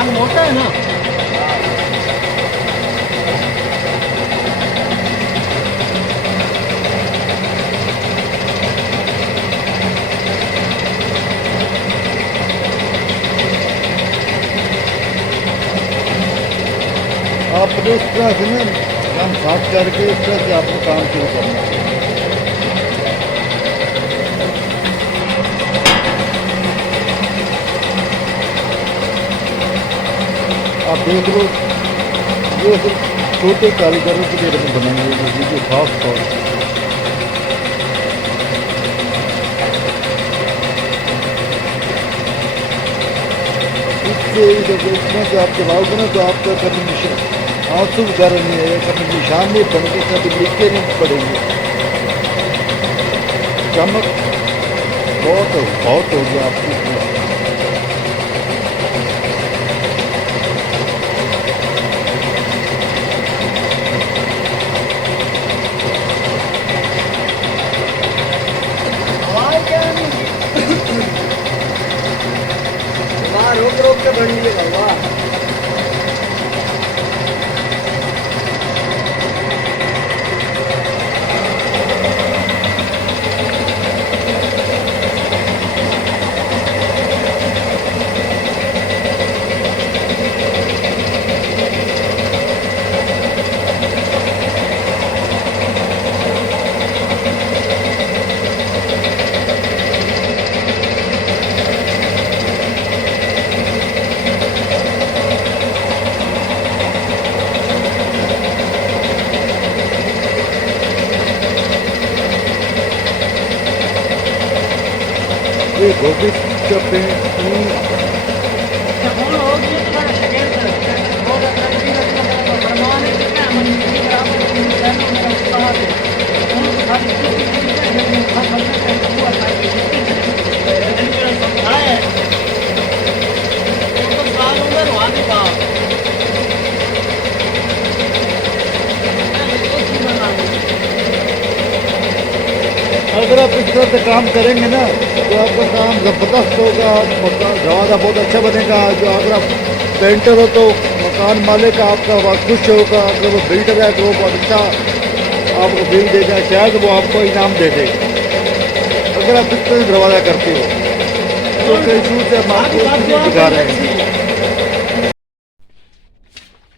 टांग मोटा है ना। आपने इस तरह से ना काम साफ करके इस तरह से आपको काम शुरू करना है। आप देख लो, ये सिर्फ छोटे कारीगरों के लिए बनाई हुई है, जो खास तौर पर इससे जब इसमें से आप चलाओगे ना तो आपका कभी आंसू वगैरह नहीं है, कभी निशान नहीं बनेंगे, कभी लीके नहीं पड़ेंगे। चमक बहुत हो गया आपकी। रोक रोक के बढ़ लिए बाबा। ये गोभी का पेंट अगर आप इस तरह से काम करेंगे ना तो आपका काम ज़बरदस्त होगा, मकान दरवाज़ा बहुत अच्छा बनेगा। जो अगर आप पेंटर हो तो मकान मालिक आपका बहुत खुश होगा। अगर वो बिल्डर है तो वो बहुत अच्छा आपको बिल देगा, शायद वो आपको इनाम दे दे अगर आप इस तरह दरवाज़ा करते हो। तो कई शुरू से हम आपको दिखा रहे हैं।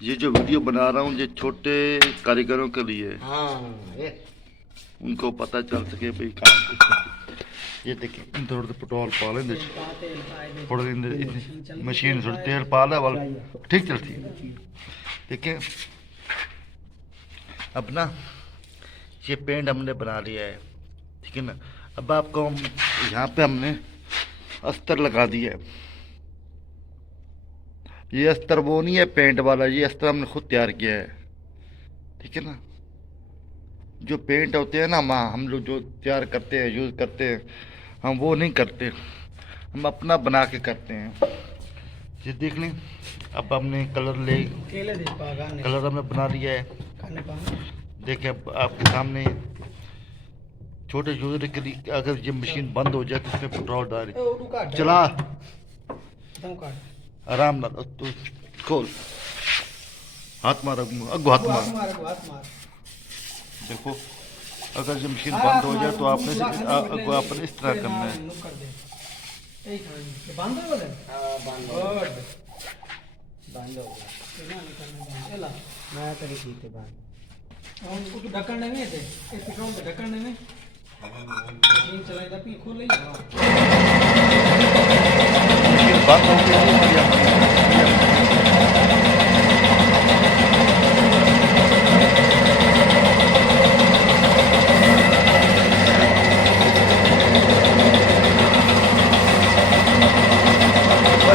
ये जो वीडियो बना रहा हूँ ये छोटे कारीगरों के लिए, उनको पता चल सके भाई काम। ये देखिए थोड़ा सा पेट्रोल पा लें, थोड़ा मशीन थोड़ी तेल पा ले वाल ठीक चलती है। देखिए अब ना ये पेंट हमने बना लिया है, ठीक है ना। अब आपको हम यहाँ पे हमने अस्तर लगा दिया है। ये अस्तर वो नहीं है पेंट वाला, ये अस्तर हमने खुद तैयार किया है, ठीक है ना। जो पेंट होते हैं ना हम लोग जो तैयार करते हैं यूज़ करते हैं, हम वो नहीं करते, हम अपना बना के करते हैं। ये देख लें, अब हमने कलर हमने बना लिया है। देखें अब आपके सामने छोटे यूजर के लिए अगर ये मशीन बंद हो जाए तो इसमें पेट्रोल डाल चला आराम ना तो खोल हाथ मार अगो हाथ मार। देखो अगर ये मशीन बंद हो जाए तो आपने इस तरह करना है। मशीन बंद हो गई।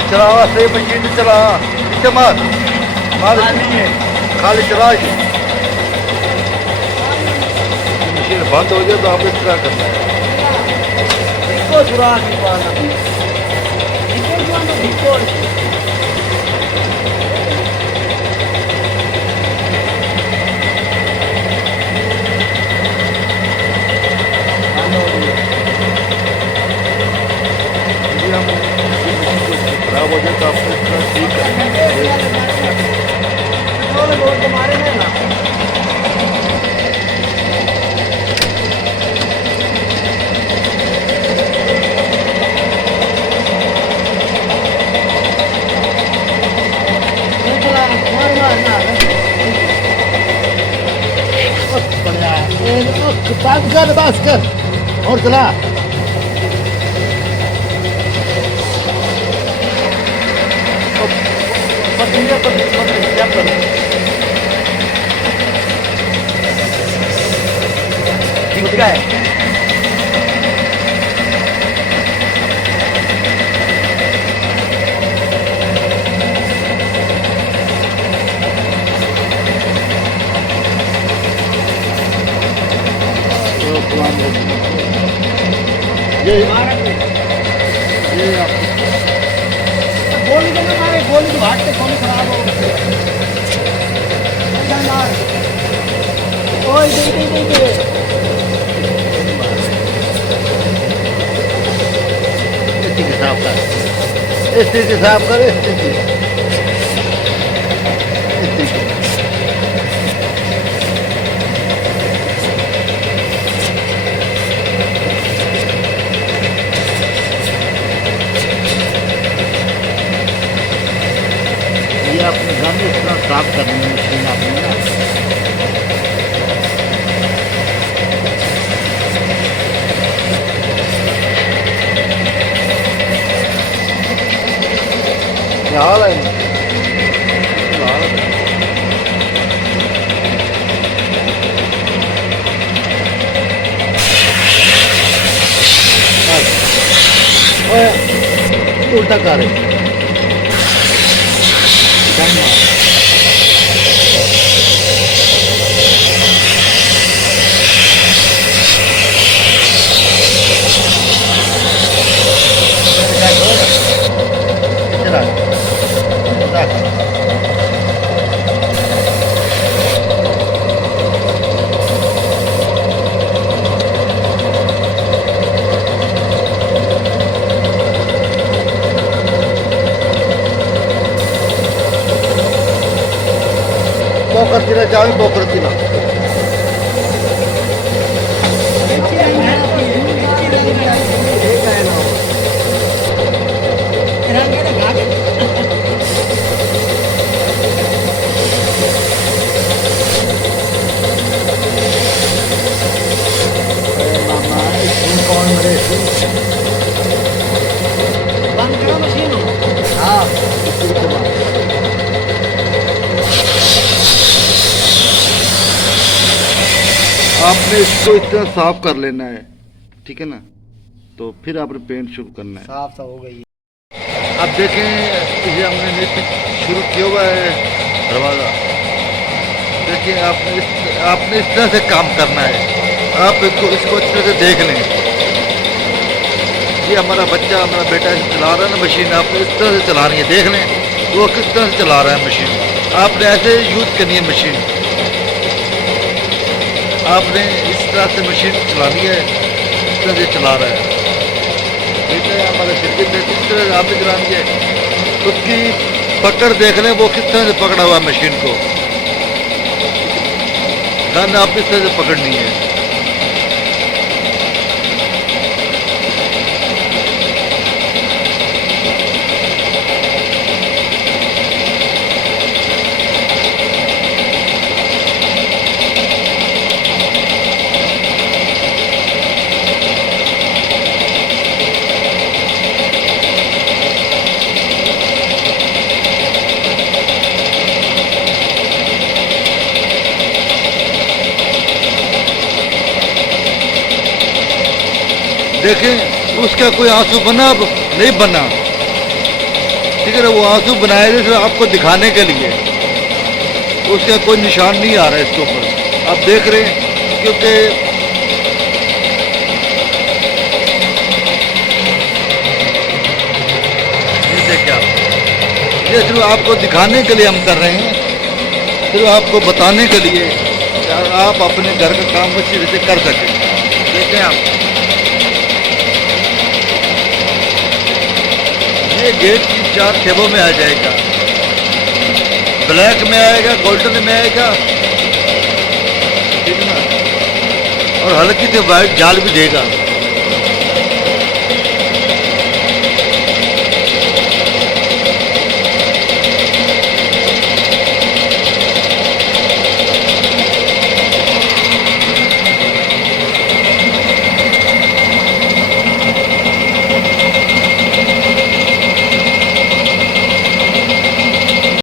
चला सही मशीन चला, इसे मार नहीं है, खाली चला। मशीन बंद हो जाए तो आप इस तरह करना है। खराब हो जाए तो आपको इतना ठीक है। वाले रोड तुम्हारे में ना बस कर और चला ठीक है ये गोली तो ना मारे गोली तो हाथ से कौन खराब हो ओए दे साफ कर इस चीज के साफ कर इस चीज ये अपने घर में इतना साफ करनी है मशीन आपने ना क्या हाल है क्या हाल है उल्टा कर बोकर जाओ बोकर तिला आपने इसको इस तरह साफ कर लेना है ठीक है ना तो फिर आपने पेंट शुरू करना है साफ तो हो गई अब देखें ये हमने नीचे शुरू किया हुआ है दरवाज़ा देखिए आपने इस तरह से काम करना है आप इसको अच्छी तरह से देख लें ये हमारा बच्चा हमारा बेटा इसे चला रहा है ना मशीन आपने इस तरह से चलानी है देख लें वो किस तरह से चला रहा है मशीन आपने ऐसे यूज़ करनी है मशीन आपने इस तरह से मशीन चलानी है इस तरह से चला रहा है ठीक है हमारे सिर पे किस तरह से आपने चलानी है उसकी पकड़ देख लें वो किस तरह से पकड़ा हुआ है मशीन को गन आप इस तरह से पकड़नी है देखें उसका कोई आंसू बना नहीं बना ठीक है ना वो आंसू बनाए थे सिर्फ आपको दिखाने के लिए उसका कोई निशान नहीं आ रहा है इसके ऊपर आप देख रहे हैं क्योंकि ये देखिए आप ये सिर्फ आपको दिखाने के लिए हम कर रहे हैं सिर्फ आपको बताने के लिए आप अपने घर का काम अच्छी तरह से कर सकें देखें आप ये गेट की 4 खेबों में आ जाएगा ब्लैक में आएगा, गोल्डन में आएगा, ठीक है ना, और हल्की सी वाइट जाल भी देगा।